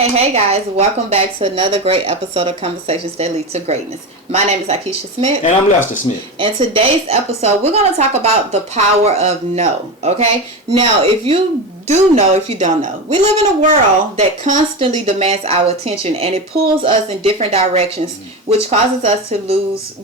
Hey guys, welcome back to another great episode of Conversations That Lead to Greatness. My name is Akeisha Smith. And I'm Lester Smith. In today's episode, we're going to talk about the power of no, okay? Now, if you do know, if you don't know, we live in a world that constantly demands our attention and it pulls us in different directions, which causes us to lose,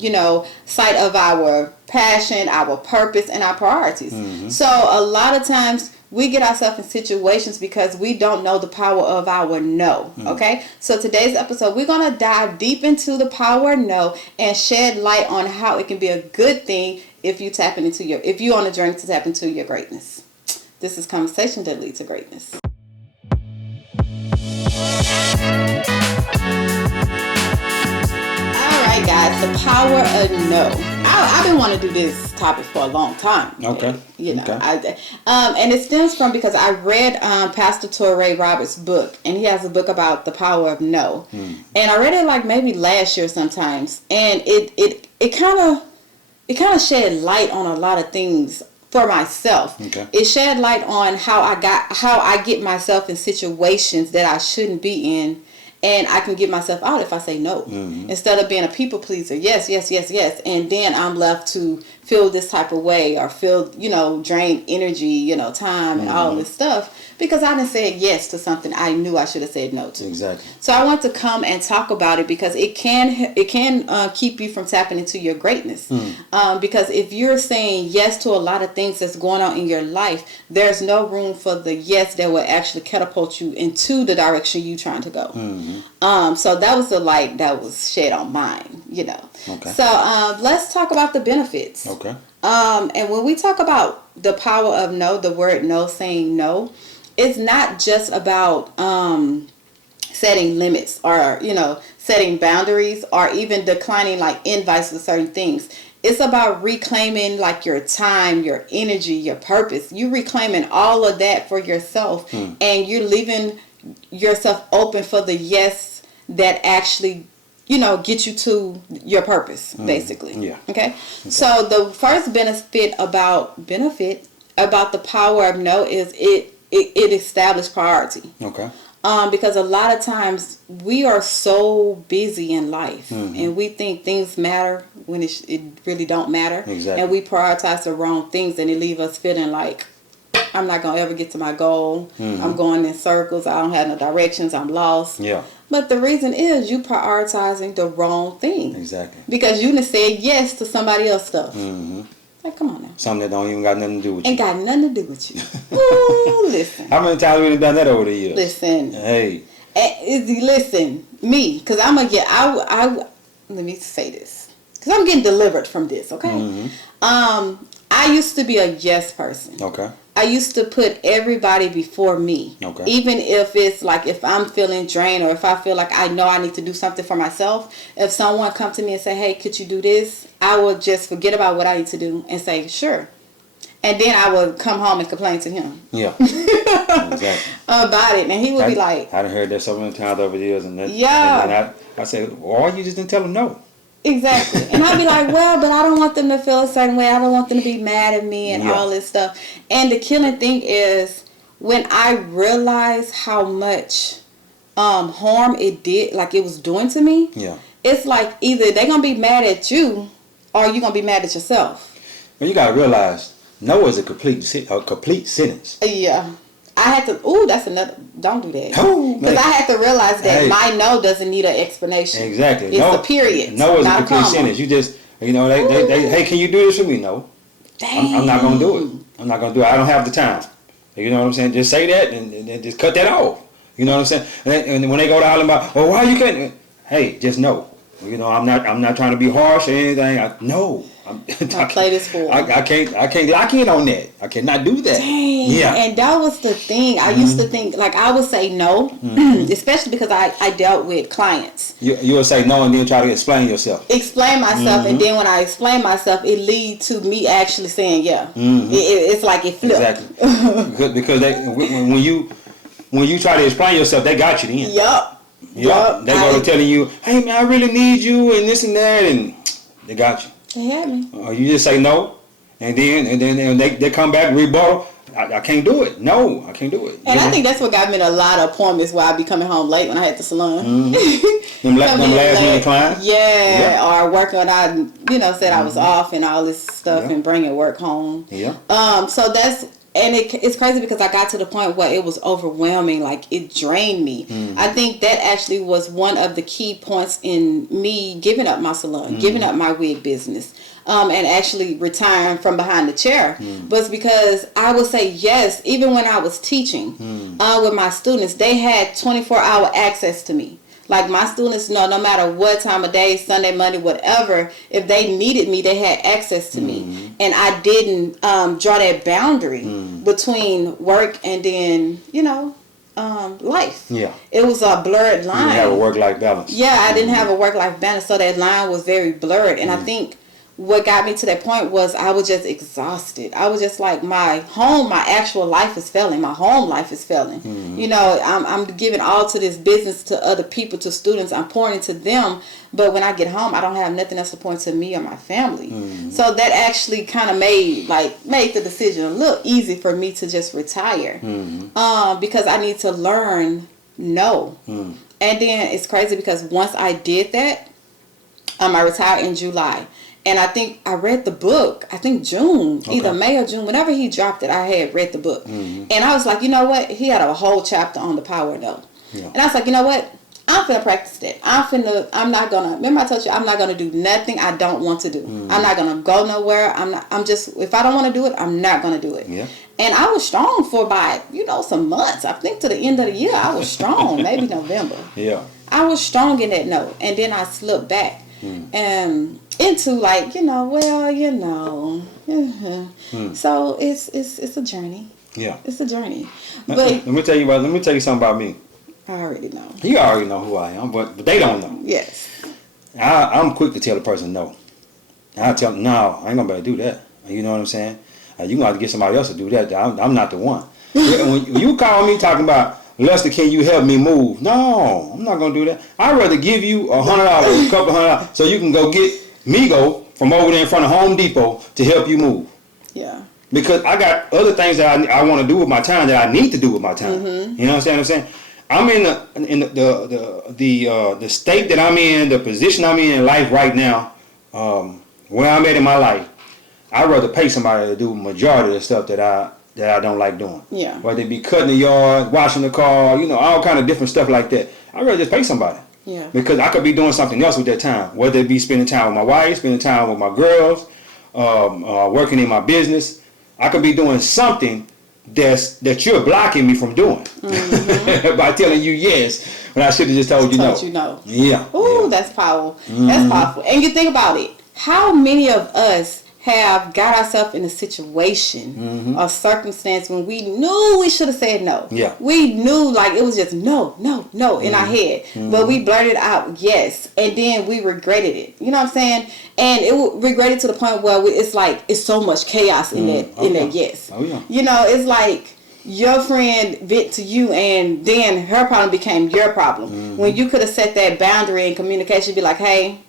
sight of our passion, our purpose, and our priorities. So a lot of times, we get ourselves in situations because we don't know the power of our no, okay? So today's episode, we're going to dive deep into the power of no and shed light on how it can be a good thing if you're on a journey to tap into your greatness. This is Conversation That Leads to Greatness. All right, guys, the power of no. I've been wanting to do this topic for a long time. Okay. And it stems from because I read Pastor Touré Roberts' book, and he has a book about the power of no. And I read it like maybe last year sometimes, and it kind of shed light on a lot of things for myself. Okay. It shed light on how I get myself in situations that I shouldn't be in. And I can get myself out if I say no. Instead of being a people pleaser. Yes. And then I'm left to feel this type of way or feel, drained energy, time and all this stuff. Because I done said yes to something I knew I should have said no to. Exactly. So I want to come and talk about it because it can keep you from tapping into your greatness. Because if you're saying yes to a lot of things that's going on in your life, there's no room for the yes that will actually catapult you into the direction you're trying to go. So that was the light that was shed on mine, Okay. So let's talk about the benefits. Okay. And when we talk about the power of no, the word no, saying no, it's not just about setting limits or, setting boundaries or even declining like invites to certain things. It's about reclaiming like your time, your energy, your purpose. You reclaiming all of that for yourself and you're leaving yourself open for the yes that actually get you to your purpose, basically. Yeah. Okay. So the first benefit about the power of no is it establishes priority. Okay. Because a lot of times we are so busy in life and we think things matter when it really don't matter. Exactly. And we prioritize the wrong things and it leave us feeling like I'm not going to ever get to my goal. I'm going in circles. I don't have no directions. I'm lost. Yeah. But the reason is you prioritizing the wrong thing. Exactly. Because you done said yes to somebody else's stuff. Like, come on now. Something that don't even got nothing to do with you. Ain't got nothing to do with you. Ooh, listen. How many times we done that over the years? Listen. Hey. Listen, me. Because I'm going to get... let me say this. Because I'm getting delivered from this, okay? I used to be a yes person. Okay. I used to put everybody before me. Okay. Even if it's like if I'm feeling drained or if I feel like I know I need to do something for myself, if someone come to me and say, hey, could you do this? I would just forget about what I need to do and say, sure. And then I would come home and complain to him. Yeah. Exactly. About it. And he would be like... I done heard that so many times over the years. And yeah. I said, why you just didn't tell him no? Exactly. And I'd be like, well, but I don't want them to feel a certain way. I don't want them to be mad at me and all this stuff. And the killing thing is when I realized how much harm it did, like it was doing to me, it's like either they're going to be mad at you or you're going to be mad at yourself. Well, you got to realize no is a complete sentence. Yeah. I had to, that's another, don't do that. Because I had to realize that my no doesn't need an explanation. Exactly. It's a period. No is a complete sentence. You just, they, hey, can you do this for me? No. I'm not going to do it. I'm not going to do it. I don't have the time. You know what I'm saying? Just say that and just cut that off. You know what I'm saying? And when they go to holler about, well, why you can't? Hey, just no. I'm not trying to be harsh or anything. I play this for. I can't lock in on that. I cannot do that. Dang. Yeah. And that was the thing. I used to think like I would say no, especially because I dealt with clients. You would say no and then try to explain yourself. Explain myself, and then when I explain myself, it leads to me actually saying yeah. It's like it flipped. Exactly. because when you try to explain yourself, they got you then. Yup. They go to telling you, hey man, I really need you and this and that, and they got you. They had me. You just say no, and then they come back rebuttal. I can't do it. No, I can't do it. And I think that's what got me in a lot of appointments where I'd be coming home late when I had the salon. Mm-hmm. them last minute clients. Yeah, or working when I, said I was off and all this stuff and bringing work home. Yeah. So that's, and it's crazy because I got to the point where it was overwhelming, like it drained me. I think that actually was one of the key points in me giving up my salon, giving up my wig business. And actually retiring from behind the chair, was because I would say yes, even when I was teaching with my students, they had 24-hour access to me. Like my students know no matter what time of day, Sunday, Monday, whatever, if they needed me, they had access to me. And I didn't draw that boundary between work and then, life. Yeah. It was a blurred line. You didn't have a work-life balance. Yeah, I didn't have a work-life balance, so that line was very blurred. And I think what got me to that point was I was just exhausted. I was just like, my actual life is failing. My home life is failing. I'm giving all to this business, to other people, to students. I'm pouring into them. But when I get home, I don't have nothing else to pour into me or my family. So that actually kind of made the decision a little easy for me to just retire. Because I need to learn no. And then it's crazy because once I did that, I retired in July. And I think I read the book, I think June, either May or June, whenever he dropped it, I had read the book. And I was like, you know what? He had a whole chapter on the power of no. Yeah. And I was like, you know what? I'm finna practice that. Remember I told you, I'm not gonna do nothing I don't want to do. I'm not gonna go nowhere. If I don't want to do it, I'm not gonna do it. Yeah. And I was strong for some months. I think to the end of the year, I was strong, maybe November. Yeah. I was strong in that note. And then I slipped back. Into so it's a journey. Yeah, it's a journey. But let me tell you something about me. I already know. You already know who I am, but they don't know. Yes. I'm quick to tell a person no. I tell them, no, I ain't gonna be able to do that. You know what I'm saying? You gonna have to get somebody else to do that. I'm not the one. When you call me talking about, Lester, can you help me move? No, I'm not gonna do that. I'd rather give you $100, a couple $100, so you can go get Migo from over there in front of Home Depot to help you move. Yeah. Because I got other things that I want to do with my time that I need to do with my time. You know what I'm saying? I'm in the state that I'm in, the position I'm in life right now, where I'm at in my life. I'd rather pay somebody to do majority of the stuff that I don't like doing. Yeah. Whether it be cutting the yard, washing the car, all kind of different stuff like that. I'd rather just pay somebody. Yeah. Because I could be doing something else with that time. Whether it be spending time with my wife, spending time with my girls, working in my business. I could be doing something that you're blocking me from doing by telling you yes when I should have just told you no. Yeah. Ooh, that's powerful. That's powerful. And you think about it. How many of us have got ourselves in a situation or circumstance when we knew we should have said no. Yeah. We knew it was just no in our head. But we blurted out yes. And then we regretted it. You know what I'm saying? And it regretted to the point where it's so much chaos in that yes. Oh yeah. It's like your friend vent to you and then her problem became your problem. When you could have set that boundary in communication, be like, hey,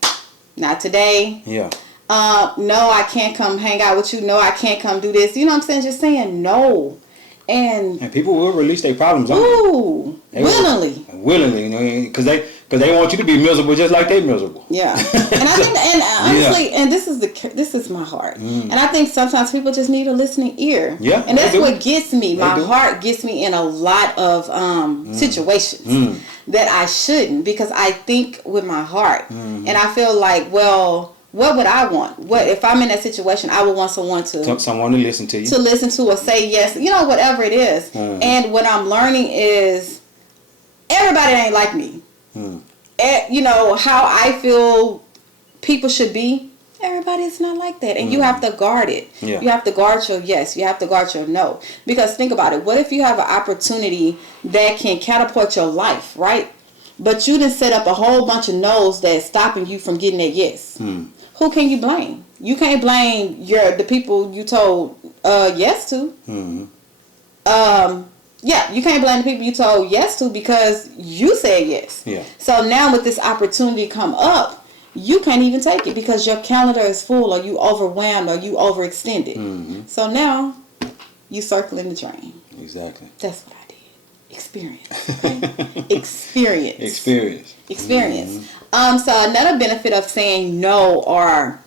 not today. Yeah. No, I can't come hang out with you. No, I can't come do this. You know what I'm saying? Just saying no. And people will release their problems on you. Willingly. Willingly, because they want you to be miserable just like they're miserable. Yeah. And I think, and honestly, and this is my heart. And I think sometimes people just need a listening ear. Yeah. And that's what gets me. My heart gets me in a lot of situations that I shouldn't, because I think with my heart. And I feel like, well, what would I want? What if I'm in that situation? I would want someone to listen to you, to listen to, or say yes, whatever it is. And what I'm learning is everybody ain't like me. How I feel people should be. Everybody is not like that, and you have to guard it. Yeah. You have to guard your yes. You have to guard your no. Because think about it. What if you have an opportunity that can catapult your life, right? But you didn't set up a whole bunch of no's that's stopping you from getting that yes. Who can you blame? You can't blame the people you told yes to. You can't blame the people you told yes to because you said yes. Yeah. So now with this opportunity come up, you can't even take it because your calendar is full, or you overwhelmed, or you overextended. So now you circling the drain. Exactly. That's what I did. Experience. Okay? Experience. So another benefit of saying no or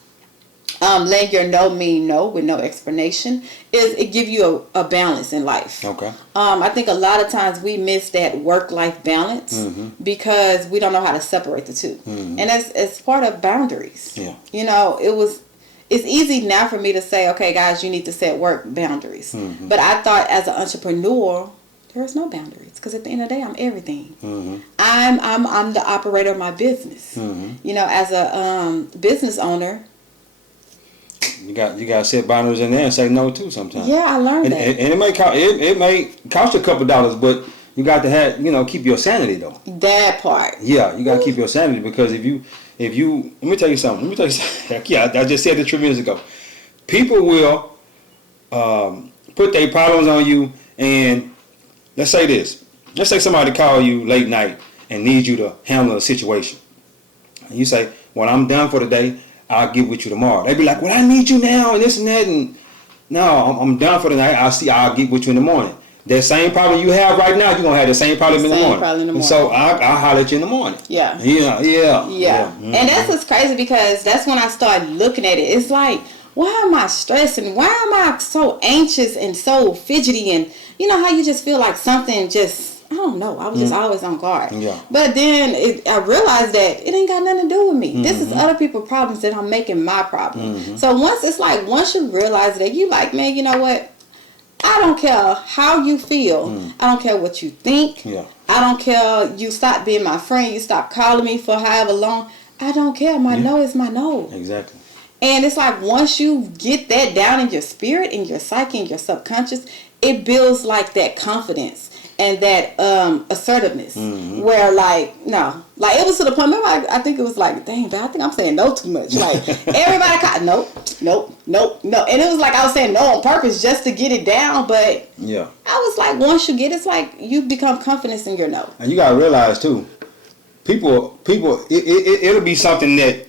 letting your no mean no with no explanation is it give you a balance in life. Okay. I think a lot of times we miss that work-life balance because we don't know how to separate the two. And it's part of boundaries. Yeah. You know, it's easy now for me to say, okay, guys, you need to set work boundaries. But I thought as an entrepreneur, there's no boundaries because at the end of the day, I'm everything. I'm the operator of my business. You know, as a business owner, you got to set boundaries in there and say no too sometimes. Yeah, I learned that. And it may cost you a couple dollars, but you got to have keep your sanity though. That part. Yeah, you got to keep your sanity because if you let me tell you something. Yeah, I just said this 3 minutes ago. People will put their problems on you, and let's say this. Let's say somebody call you late night and needs you to handle a situation. And you say, well, I'm done for the day. I'll get with you tomorrow. They be like, well, I need you now and this and that. And no, I'm done for the night. I'll get with you in the morning. That same problem you have right now, you're going to have the same problem in the morning. And so I'll holler at you in the morning. Yeah. Mm-hmm. And that's what's crazy because that's when I started looking at it. It's like, why am I stressing? Why am I so anxious and so fidgety? And you know how you just feel like something just, I don't know. I was just always on guard. Yeah. But then I realized that it ain't got nothing to do with me. This is other people's problems that I'm making my problem. So once you realize that, you like, man, you know what? I don't care how you feel. I don't care what you think. Yeah. I don't care. You stop being my friend. You stop calling me for however long. I don't care. My no is my no. Exactly. And it's like once you get that down in your spirit, in your psyche, in your subconscious, it builds like that confidence and that assertiveness where like it was to the point, remember I think it was like, dang, but I think I'm saying no too much. Like everybody nope. And it was like I was saying no on purpose just to get it down, but yeah, I was like, once you get it's like you become confident in your no. And you gotta realize too, people it'll be something that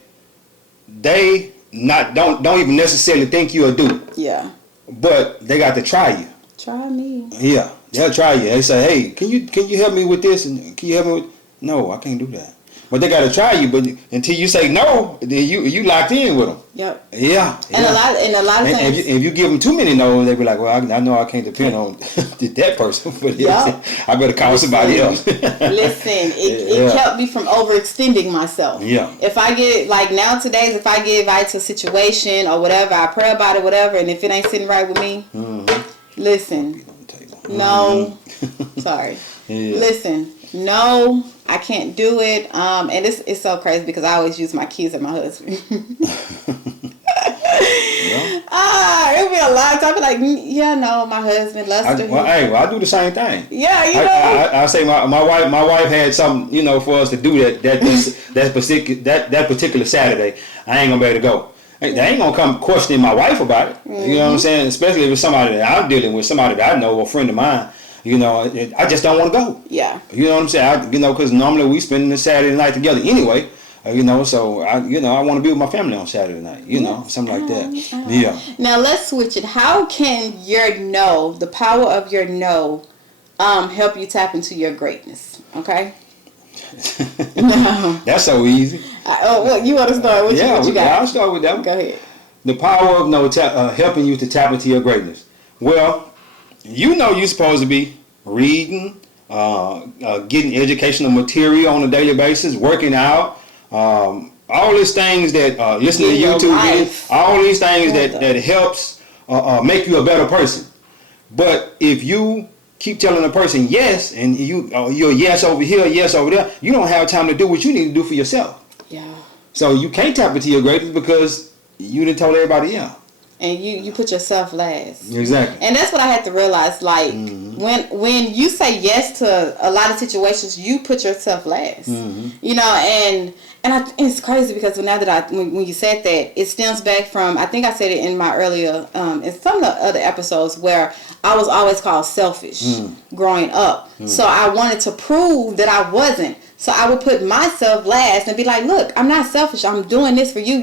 they don't even necessarily think you'll do. Yeah. But they got to try you. Try me. Yeah, they'll try you. They say, "Hey, can you help me with this? And can you help me with?" No, I can't do that. But they got to try you. But until you say no, then you locked in with them. Yep. Yeah. And a lot of times, if you give them too many no's, they be like, "Well, I know I can't depend on that person, but I better call somebody else." Listen, it kept me from overextending myself. Yeah. If I get like nowadays, if I get invited to a situation or whatever, I pray about it, whatever, and if it ain't sitting right with me, listen, no, sorry, listen, no, I can't do it. And it's so crazy because I always use my keys as my husband. It'll be a lot of time. Like, no, my husband, Lester. I do the same thing. Yeah, you know. I say my wife had something, for us to do that particular Saturday. I ain't gonna be able to go. They ain't gonna come questioning my wife about it. You know what I'm saying? Especially if it's somebody that I'm dealing with, somebody that I know, a friend of mine. I just don't want to go. Yeah. You know what I'm saying? Because normally we spend the Saturday night together anyway. So I want to be with my family on Saturday night. Something like that. Yeah. Now let's switch it. How can your no, the power of your no, help you tap into your greatness? Okay. No. That's so easy. What you want to start with? What you got? I'll start with that. Go ahead. The power of no helping you to tap into your greatness. Well, you're supposed to be reading, getting educational material on a daily basis, working out, all these things that listening to YouTube, all these things that helps make you a better person. But if you keep telling a person yes, and you're yes over here, yes over there, you don't have time to do what you need to do for yourself. Yeah. So you can't tap into your greatness because you didn't tell everybody yeah. And you put yourself last. Exactly. And that's what I had to realize. Like when you say yes to a lot of situations, you put yourself last. And it's crazy because now that when you said that, it stems back from, I think I said it in my earlier in some of the other episodes where I was always called selfish growing up. So I wanted to prove that I wasn't. So I would put myself last and be like, look, I'm not selfish. I'm doing this for you.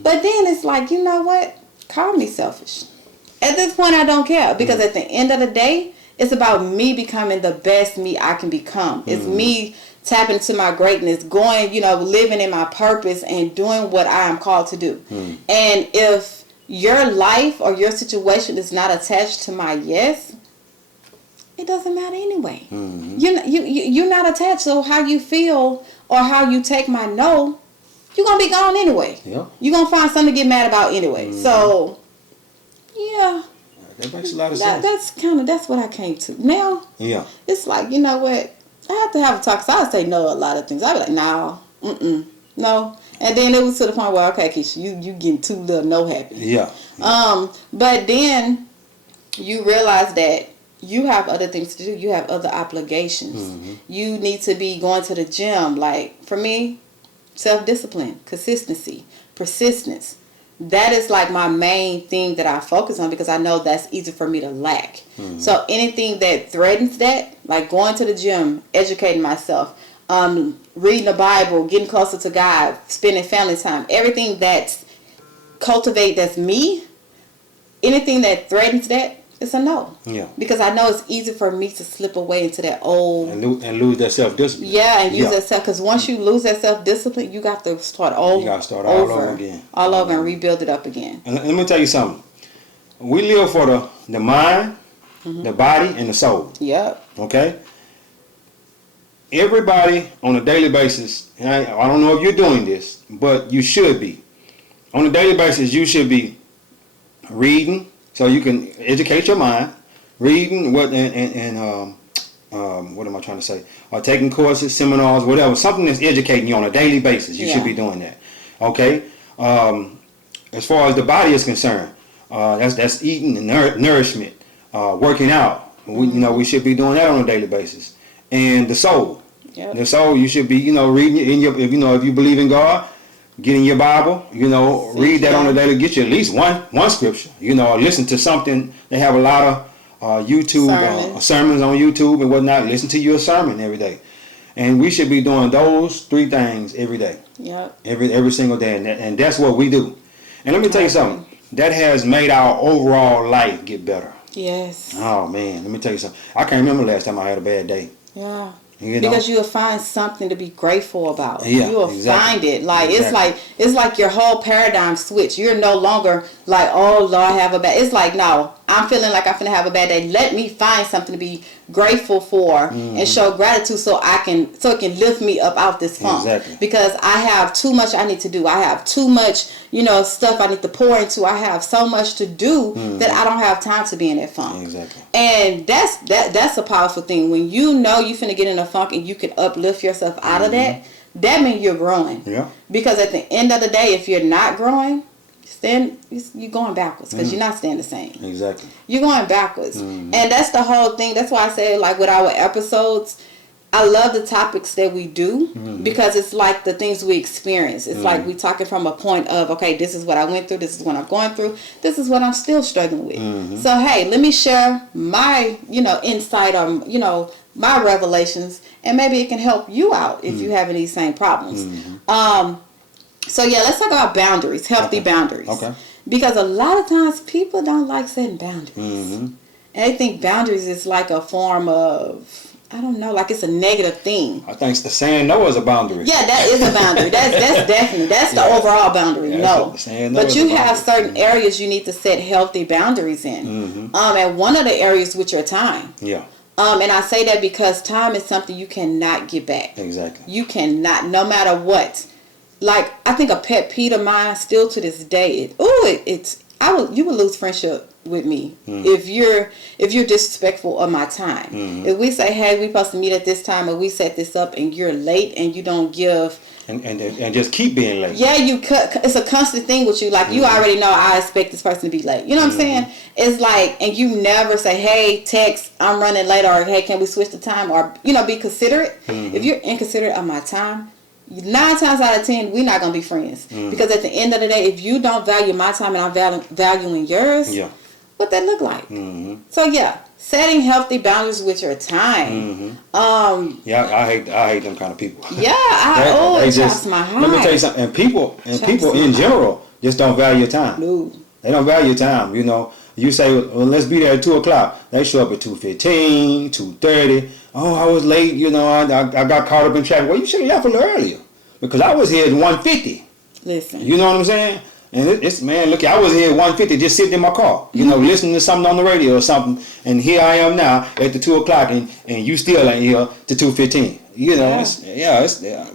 But then it's like, you know what? Call me selfish. At this point, I don't care because at the end of the day, it's about me becoming the best me I can become. It's me tapping into my greatness, going, living in my purpose and doing what I am called to do. And if your life or your situation is not attached to my yes, it doesn't matter anyway. You're not attached. So how you feel or how you take my no, you're going to be gone anyway. Yeah. You're going to find something to get mad about anyway. So, yeah. That makes a lot of sense. That's what I came to. Now, it's like, you know what? I have to have a talk. So I say no a lot of things. I be like, no. And then it was to the point where, okay, Keisha, you getting too little no happy. Yeah. But then you realize that you have other things to do. You have other obligations. You need to be going to the gym. Like, for me, self-discipline, consistency, persistence. That is like my main thing that I focus on because I know that's easy for me to lack. So anything that threatens that, like going to the gym, educating myself, reading the Bible, getting closer to God, spending family time, everything that's that's me, anything that threatens that, it's a no. Yeah. Because I know it's easy for me to slip away into that old... And lose that self-discipline. Yeah, and use that self... Because once you lose that self-discipline, you got to start over. You got to start all over again. All over and rebuild it up again. And let me tell you something. We live for the mind, the body, and the soul. Yep. Okay? Everybody on a daily basis, and I don't know if you're doing this, but you should be. On a daily basis, you should be reading, so you can educate your mind, reading what am I trying to say? Taking courses, seminars, whatever, something that's educating you on a daily basis. You should be doing that. Okay. As far as the body is concerned, that's eating and nourishment, working out. We should be doing that on a daily basis. And the soul, the soul, you should be reading in your if you believe in God. Get in your Bible, read that on a daily. Get you at least one scripture, listen to something. They have a lot of YouTube sermons on YouTube and whatnot. Listen to your sermon every day. And we should be doing those 3 things every day. Yep. Every single day. And that's what we do. And let me tell you something. That has made our overall life get better. Yes. Oh, man. Let me tell you something. I can't remember the last time I had a bad day. Yeah. Because you'll find something to be grateful about. Yeah, you'll find it. Like it's like your whole paradigm switch. You're no longer like, oh Lord, I have a bad. It's like, no, I'm feeling like I'm finna have a bad day. Let me find something to be grateful for and show gratitude so it can lift me up out this funk. Exactly. Because I have too much I need to do. I have too much, stuff I need to pour into. I have so much to do that I don't have time to be in that funk. Exactly. And that's a powerful thing. When you know you finna get in a funk and you can uplift yourself out of that means you're growing. Yeah. Because at the end of the day, if you're not growing, then you're going backwards because you're not staying the same. Exactly. You're going backwards. And that's the whole thing. That's why I say, like, with our episodes, I love the topics that we do because it's like the things we experience. It's like we talking from a point of, okay, this is what I went through. This is what I'm going through. This is what I'm still struggling with. So, hey, let me share my, insight or, my revelations, and maybe it can help you out if you're having these same problems. So, yeah, let's talk about boundaries, healthy boundaries. Okay. Because a lot of times people don't like setting boundaries. And they think boundaries is like a form of, I don't know, like it's a negative thing. I think saying no is a boundary. Yeah, that is a boundary. That's definitely, that's the overall boundary. No. But you have certain areas you need to set healthy boundaries in. And one of the areas with your time. Yeah. And I say that because time is something you cannot get back. Exactly. You cannot, no matter what. Like, I think a pet peeve of mine still to this day, you would lose friendship with me if you're disrespectful of my time. If we say, hey, we supposed to meet at this time, or we set this up and you're late and you don't give and just keep being late. Yeah, it's a constant thing with you. Like, you already know I expect this person to be late. You know what I'm saying? It's like, and you never say, hey, text, I'm running late, or hey, can we switch the time, or be considerate. If you're inconsiderate of my time, 9 times out of 10, we're not going to be friends. Because at the end of the day, if you don't value my time and I'm valuing yours, what that look like? So, yeah, setting healthy boundaries with your time. I hate them kind of people. Yeah, it chops my heart. Let me tell you something. And people in general just don't value your time. No. They don't value your time. You know, you say, well, let's be there at 2:00. They show up at 2:15, 2:30. Oh, I was late. You know, I got caught up in traffic. Well, you should have left a little earlier because I was here at 1:50. Listen. You know what I'm saying? And it's man, look, I was here at 1:50 just sitting in my car, you know, listening to something on the radio or something, and here I am now at the 2:00, and you still ain't here to 2:15. You know,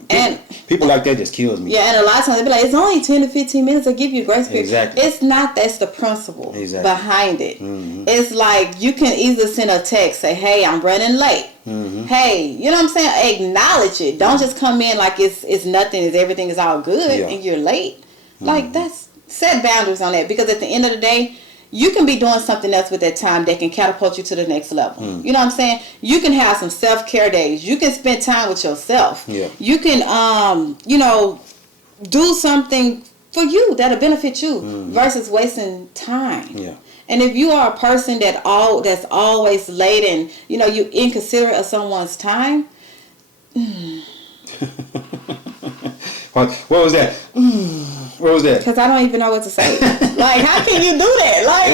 and people like that just kills me. Yeah, and a lot of times they be like, it's only 10 to 15 minutes. They give you a grace period. Exactly. It's not. That's the principle behind it. Mm-hmm. It's like you can easily send a text, say, hey, I'm running late. Mm-hmm. Hey, you know what I'm saying? Acknowledge it. Don't just come in like it's nothing. Everything is all good and you're late. Like that's set boundaries on that, because at the end of the day, you can be doing something else with that time that can catapult you to the next level. You know what I'm saying? You can have some self-care days. You can spend time with yourself. Yeah. You can, you know, do something for you that'll benefit you versus wasting time. Yeah. And if you are a person that's always late and, you know, you inconsiderate of someone's time. What was that? What was that? Because I don't even know what to say. Like, how can you do that? Like,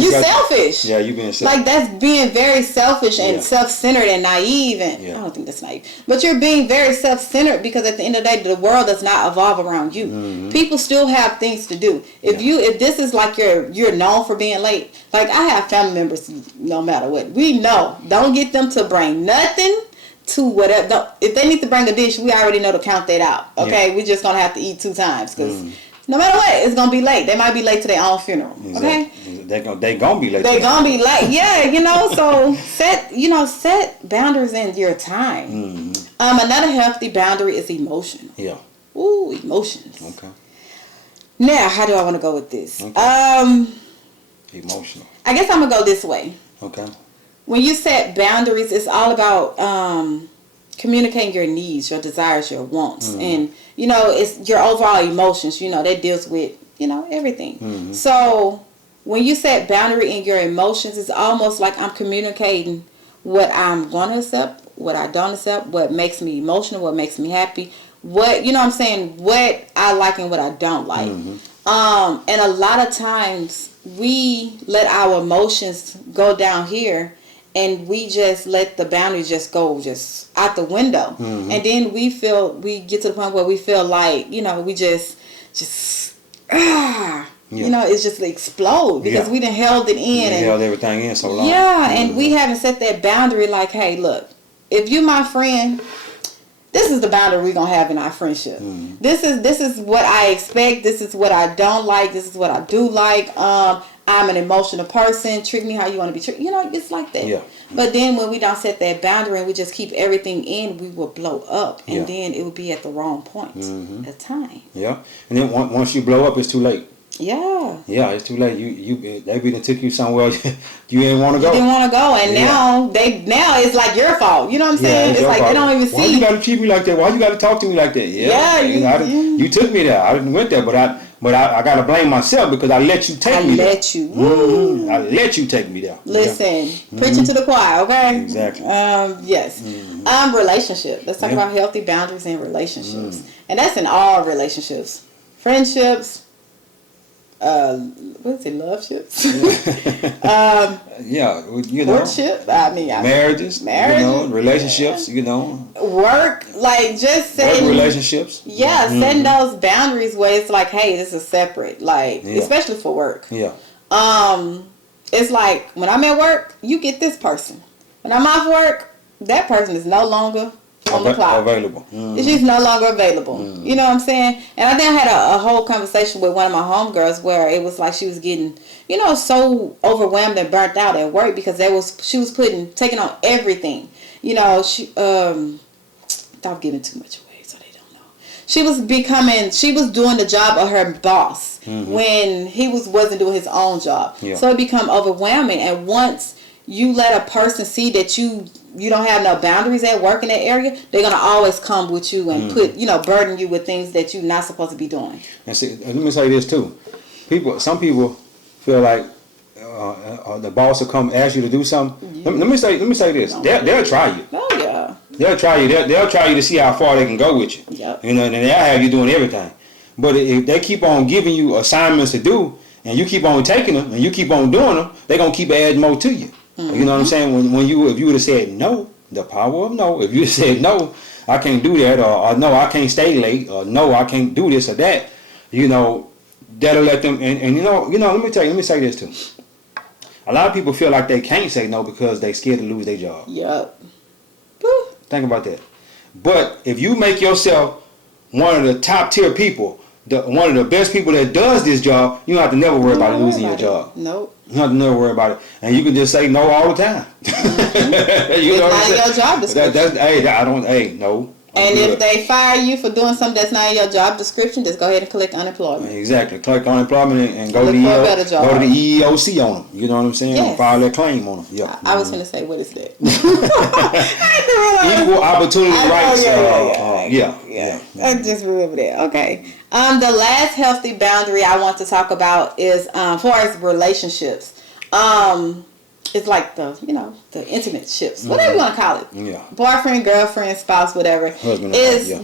you selfish. Yeah, you being selfish. Like, that's being very selfish and self-centered and naive. And I don't think that's naive. But you're being very self-centered because at the end of the day, the world does not evolve around you. Mm-hmm. People still have things to do. If this is like you're known for being late. Like, I have family members, no matter what. We know. Don't get them to bring nothing to whatever. If they need to bring a dish, we already know to count that out. Okay, we're just gonna have to eat 2 times because no matter what, it's gonna be late. They might be late to their own funeral. Okay, they gonna be late. They gonna be late. Yeah, you know. So set boundaries in your time. Another healthy boundary is emotional. Yeah. Ooh, emotions. Okay. Now, how do I want to go with this? Okay. Emotional. I guess I'm gonna go this way. Okay. When you set boundaries, it's all about communicating your needs, your desires, your wants. And, you know, it's your overall emotions, you know, that deals with, you know, everything. So when you set boundary in your emotions, it's almost like I'm communicating what I'm going to accept, what I don't accept, what makes me emotional, what makes me happy, what, you know what I'm saying, what I like and what I don't like. And a lot of times we let our emotions go down here, and we just let the boundaries just go just out the window. And then we get to the point where we feel like, you know, we just you know, it's just explode because we done held it in. And held everything in so long. Yeah, and we haven't set that boundary like, hey, look, if you my friend, this is the boundary we're going to have in our friendship. This is what I expect. This is what I don't like. This is what I do like. I'm an emotional person. Treat me how you want to be treated. You know, it's like that. Yeah. But then when we don't set that boundary and we just keep everything in, we will blow up. And then it will be at the wrong point at time. Yeah. And then once you blow up, it's too late. Yeah. Yeah, it's too late. They done took you somewhere you didn't want to go. You didn't want to go, and now it's like your fault. You know what I'm saying? It's like fault. They don't even see. Why you got to treat me like that? Why you got to talk to me like that? You took me there. I didn't went there, but I got to blame myself because I let you take me there. I let you take me there. Listen, preaching to the choir, okay? Exactly. Yes. Relationship. Let's talk about healthy boundaries in relationships, and that's in all relationships, friendships. What is it? Love ships? You know. Courtship. I mean, marriages. You know, relationships. You know. Work, like just setting work relationships. Yeah, setting those boundaries where it's like, hey, this is separate. Like, especially for work. Yeah. It's like when I'm at work, you get this person. When I'm off work, that person is no longer on the clock. Available. She's no longer available. You know what I'm saying? And I think I had a whole conversation with one of my homegirls where it was like she was getting, you know, so overwhelmed and burnt out at work because she was taking on everything. You know, without giving too much away so they don't know. She was doing the job of her boss when he wasn't doing his own job. Yeah. So it become overwhelming. And once you let a person see that you don't have no boundaries at work in that area, they're going to always come with you and burden you with things that you're not supposed to be doing. And see, let me say this too. Some people feel like the boss will come ask you to do something. Let me say this. They'll try you. Oh yeah. They'll try you. They'll try you to see how far they can go with you. Yep. You know, and they'll have you doing everything. But if they keep on giving you assignments to do, and you keep on taking them, and you keep on doing them, they're gonna keep adding more to you. You know what I'm saying? If you would have said no, the power of no. If you said no, I can't do that, or no, I can't stay late, or no, I can't do this or that. That'll let them. And let me tell you. Let me say this too. A lot of people feel like they can't say no because they scared to lose their job. Yep. Think about that. But if you make yourself one of the top tier people, one of the best people that does this job, you don't have to never worry about losing your job. Nope. You don't have to never worry about it. And you can just say no all the time. It's not in your job description. No. And if they fire you for doing something that's not in your job description, just go ahead and collect unemployment. Exactly. Collect unemployment and go to the EEOC on them. You know what I'm saying? Yes. File that claim on them. Yeah. I was going to say, what is that? Equal opportunity rights. Yeah. I just remember that. Okay. The last healthy boundary I want to talk about is as far as relationships. It's like the intimate ships, whatever you want to call it. Yeah. Boyfriend, girlfriend, spouse, whatever. Husband,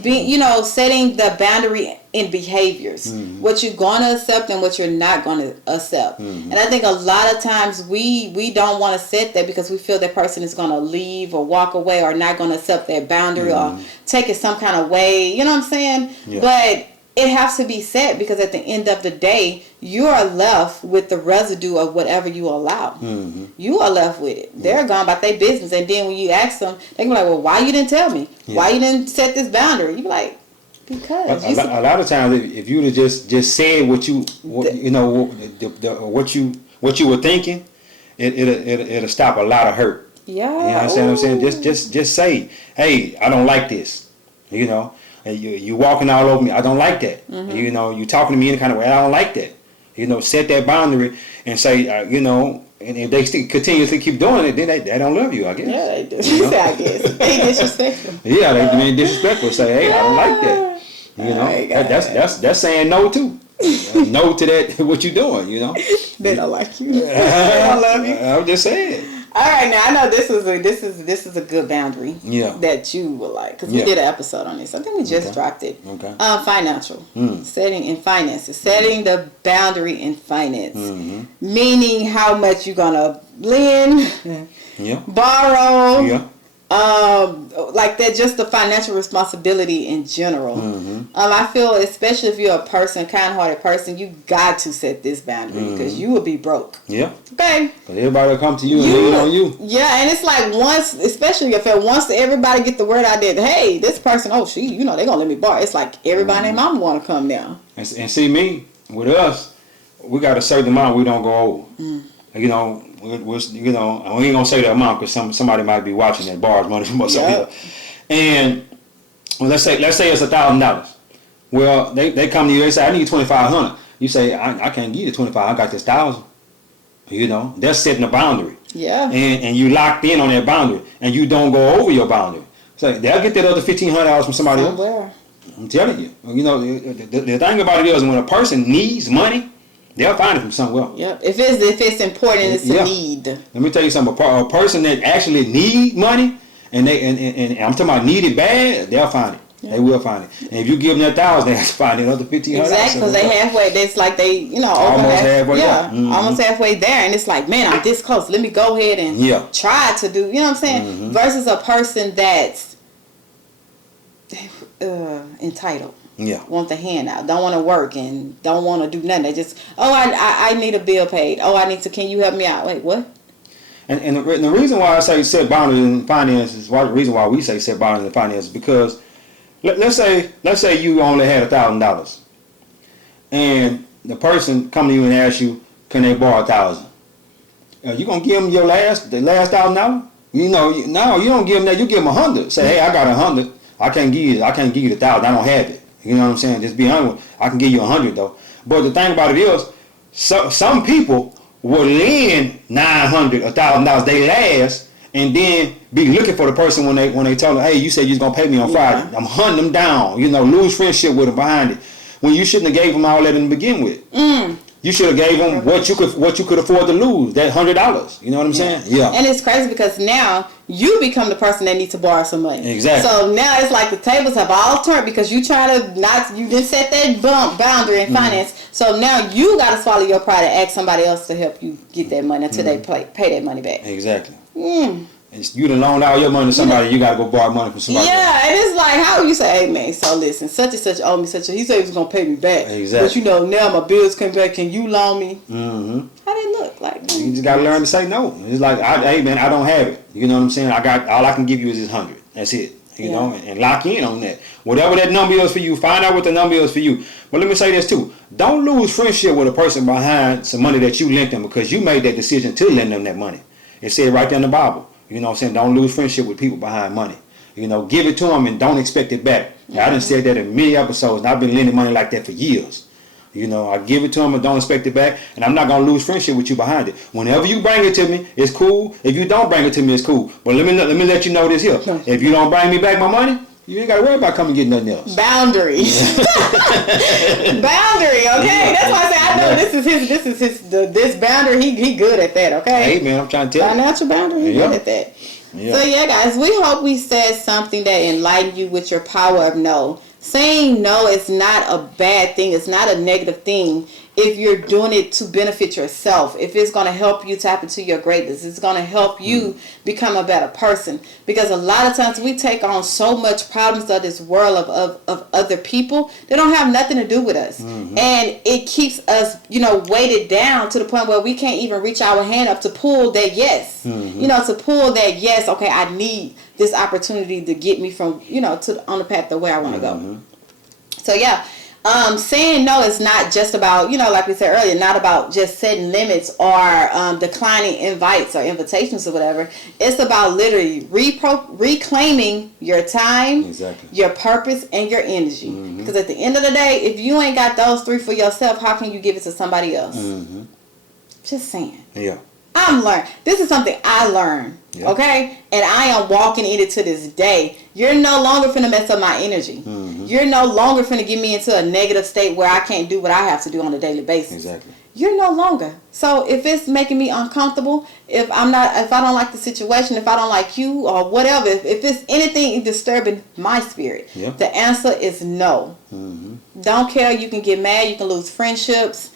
being, setting the boundary in behaviors. What you're going to accept and what you're not going to accept. And I think a lot of times we don't want to set that because we feel that person is going to leave or walk away or not going to accept that boundary or take it some kind of way. You know what I'm saying? Yeah. But it has to be set because at the end of the day, you are left with the residue of whatever you allow. You are left with it. They're gone about their business. And then when you ask them, they can be like, well, why you didn't tell me? Yeah. Why you didn't set this boundary? You be like, because. A lot of times, if you would have just said what you were thinking, it'll stop a lot of hurt. Yeah. You understand what I'm saying? Just say, hey, I don't like this. And you walking all over me. I don't like that. You talking to me any kind of way. I don't like that. Set that boundary and say, and if they continuously keep doing it, then they don't love you, I guess. Yeah, they do. I guess. They disrespectful. Yeah, they disrespectful. Say, hey, I don't like that. That's saying no too. No to that, what you doing, They don't like you. They don't love you. I'm just saying. All right, now I know this is a good boundary. Yeah. That you would like because we did an episode on this. I think we just dropped it. Okay. Financial setting in finances, setting the boundary in finance, meaning how much you're gonna lend, borrow, like that. Just the financial responsibility in general. I feel especially if you're a kind-hearted person, you got to set this boundary because you will be broke. Yeah. Okay. But everybody will come to you and lean on you. Yeah, and it's like especially if everybody get the word out there, hey, this person, they're gonna let me borrow. It's like everybody and mama want to come now. And see me with us, we got a certain amount we don't go over. We ain't gonna say that amount because somebody might be watching that borrows money from us. And let's say it's $1,000. Well, they come to you, they say, I need $2,500. You say, I can't give you the $2,500, I got this $1,000. They're setting a boundary. Yeah. And you locked in on that boundary and you don't go over your boundary. So they'll get that other $1,500 from somebody else. I'm telling you. The thing about it is when a person needs money, they'll find it from somewhere else. Yep. If it's important, it's a need. Let me tell you something. A person that actually need money and I'm talking about need it bad, they'll find it. Yeah. They will find it. And if you give them that $1,000, they have to find another $1,500. Exactly, because they halfway. It's like they, almost halfway. Yeah, almost halfway there, and it's like, man, I'm this close. Let me go ahead and try to do. You know what I'm saying? Versus a person that's entitled. Yeah. Want the handout. Don't want to work and don't want to do nothing. They just, I need a bill paid. Can you help me out? Wait, what? And the reason why I say set boundaries in finances, the reason why we say set boundaries in finances, because let's say you only had $1,000, and the person come to you and ask you, can they borrow $1,000? You gonna give them the last $1,000? No, you don't give them that. You give them 100. Say, hey, I got 100. I can't give you the 1,000. I don't have it. You know what I'm saying? Just be honest. I can give you 100 though. But the thing about it is, some people will lend $900, $1,000. They last, and then be looking for the person when they tell them, hey, you said you was gonna pay me on Friday. I'm hunting them down. Lose friendship with them behind it. When you shouldn't have gave them all that in the begin with. You should have gave them what you could afford to lose, that $100. You know what I'm saying? Yeah. And it's crazy because now you become the person that needs to borrow some money. Exactly. So now it's like the tables have all turned because you didn't set that boundary in finance. So now you got to swallow your pride and ask somebody else to help you get that money until they pay that money back. Exactly. You done loaned all your money to somebody, you gotta go borrow money from somebody else. Yeah, and it's like, how you say, hey man, so listen, such and such owed me he said he was gonna pay me back. Exactly. But now my bills came back, can you loan me? Mm-hmm. How they look like? You just gotta learn to say no. It's like, hey man, I don't have it. You know what I'm saying? All I can give you is this 100. That's it. You know, and lock in on that. Whatever that number is for you, find out what the number is for you. But let me say this too. Don't lose friendship with a person behind some money that you lent them because you made that decision to lend them that money. It said right there in the Bible. You know what I'm saying? Don't lose friendship with people behind money. You know, give it to them and don't expect it back. I done said that in many episodes, and I've been lending money like that for years. You know, I give it to them and don't expect it back, and I'm not going to lose friendship with you behind it. Whenever you bring it to me, it's cool. If you don't bring it to me, it's cool. But let me let you know this here. If you don't bring me back my money, you ain't got to worry about coming and getting nothing else. Boundary. Boundary, okay? That's why I say I know this is his boundary. He good at that, okay? Hey man, I'm trying to tell you. Financial boundary, he good at that. Yeah. So yeah, guys, we hope we said something that enlightened you with your power of no. Saying no is not a bad thing. It's not a negative thing if you're doing it to benefit yourself. If it's going to help you tap into your greatness, it's going to help you become a better person. Because a lot of times we take on so much problems of this world of other people. They don't have nothing to do with us. And it keeps us, weighted down to the point where we can't even reach our hand up to pull that yes. To pull that yes, okay, I need this opportunity to get me from, on the path to where I want to go. So yeah, saying no is not just about, like we said earlier, not about just setting limits or declining invites or invitations or whatever. It's about literally reclaiming your time, your purpose, and your energy. Because at the end of the day, if you ain't got those three for yourself, how can you give it to somebody else? Just saying. Yeah. I'm learning. This is something I learned, okay? And I am walking in it to this day. You're no longer finna mess up my energy. You're no longer finna get me into a negative state where I can't do what I have to do on a daily basis. Exactly. You're no longer. So if it's making me uncomfortable, if I don't like the situation, if I don't like you or whatever, if it's anything disturbing my spirit, the answer is no. Don't care. You can get mad. You can lose friendships.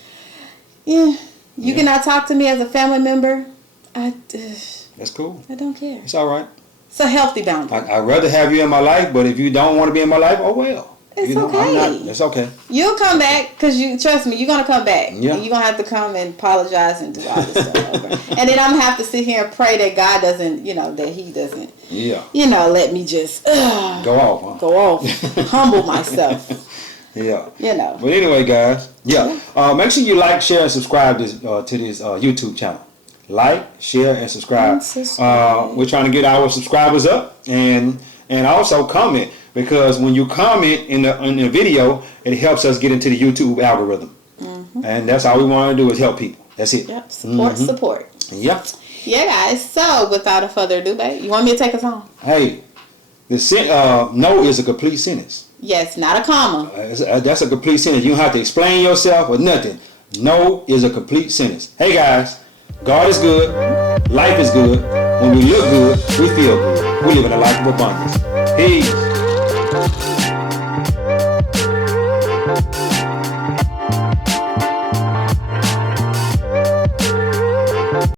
Yeah. You cannot talk to me as a family member. That's cool. I don't care. It's all right. It's a healthy boundary. I'd rather have you in my life, but if you don't want to be in my life, oh well. It's okay. It's okay. You'll come back because trust me, you're gonna come back. Yeah. And you're gonna have to come and apologize and do all this stuff over. And then I'm gonna have to sit here and pray that God doesn't, that He doesn't. Yeah. Let me just go off. Huh? Go off. Humble myself. Yeah. But anyway, guys. Make sure you like, share, and subscribe to this YouTube channel. Like, share, and subscribe. We're trying to get our subscribers up and also comment, because when you comment in the video, it helps us get into the YouTube algorithm. And that's all we want to do is help people. That's it. Yep. Support. Yep. Yeah, guys. So without a further ado, babe, you want me to take us on? Hey, no is a complete sentence. Yes, not a comma. That's a complete sentence. You don't have to explain yourself or nothing. No is a complete sentence. Hey guys, God is good. Life is good. When we look good, we feel good. We live in a life of abundance. Peace.